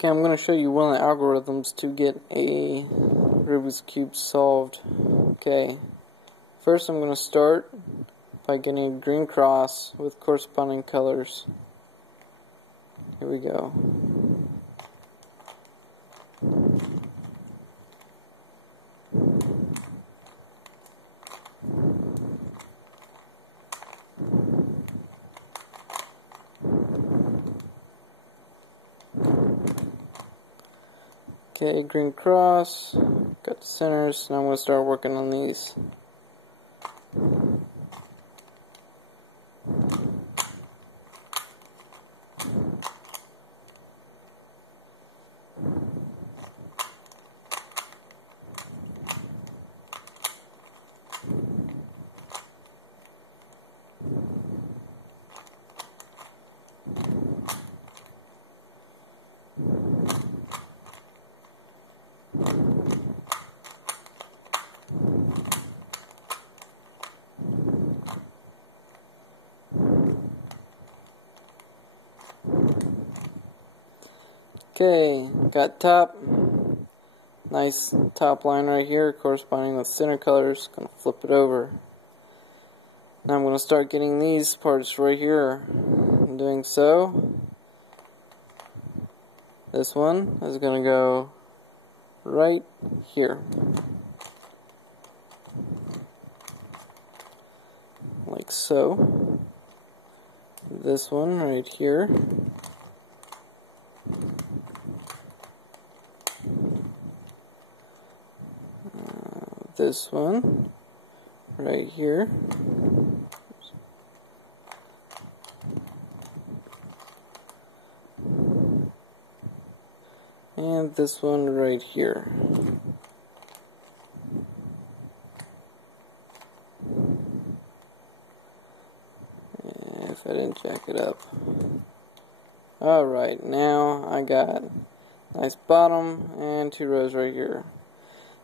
Okay, I'm going to show you one of the algorithms to get a Rubik's Cube solved. Okay, first I'm going to start by getting a green cross with corresponding colors. Here we go. Okay, green cross, got the centers, now I'm going to start working on these. Okay, got top, nice top line right here corresponding with center colors. Gonna flip it over. Now I'm gonna start getting these parts right here. In doing so, this one is gonna go right here, like so. This one right here. This one right here. And this one right here. If I didn't jack it up. Alright, now I got nice bottom and 2 rows right here.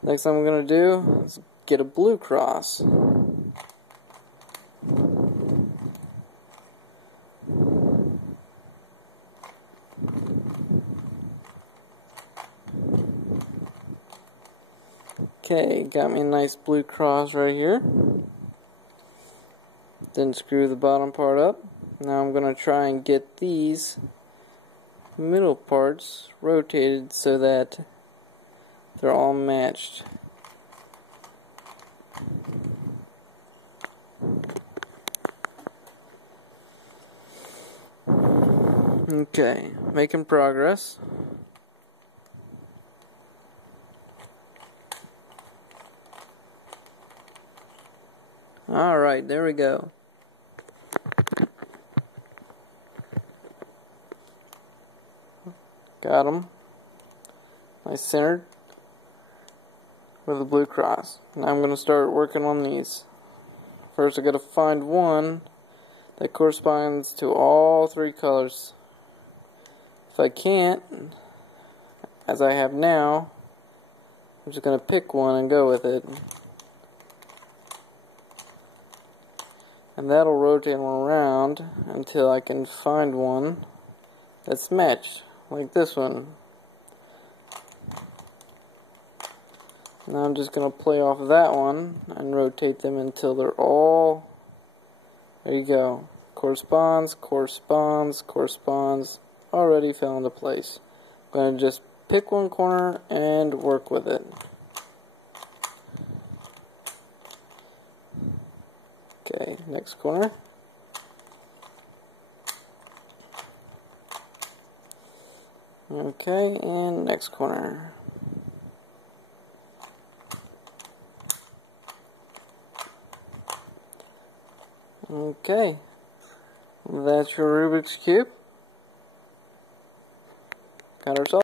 Next thing I'm going to do is get a blue cross. Okay, got me a nice blue cross right here. Didn't screw the bottom part up. Now I'm going to try and get these middle parts rotated so that they're all matched. Okay, making progress. Alright, there we go. Got them. Nice centered with a blue cross. Now I'm going to start working on these. First I got to find one that corresponds to all 3 colors. If I can't, as I have now, I'm just going to pick one and go with it. And that'll rotate them around until I can find one that's matched, like this one. Now I'm just going to play off of that one and rotate them until they're all, there you go, corresponds, corresponds, corresponds, already fell into place. I'm going to just pick one corner and work with it. Okay, next corner. Okay, and next corner. Okay, that's your Rubik's Cube. Got ourselves.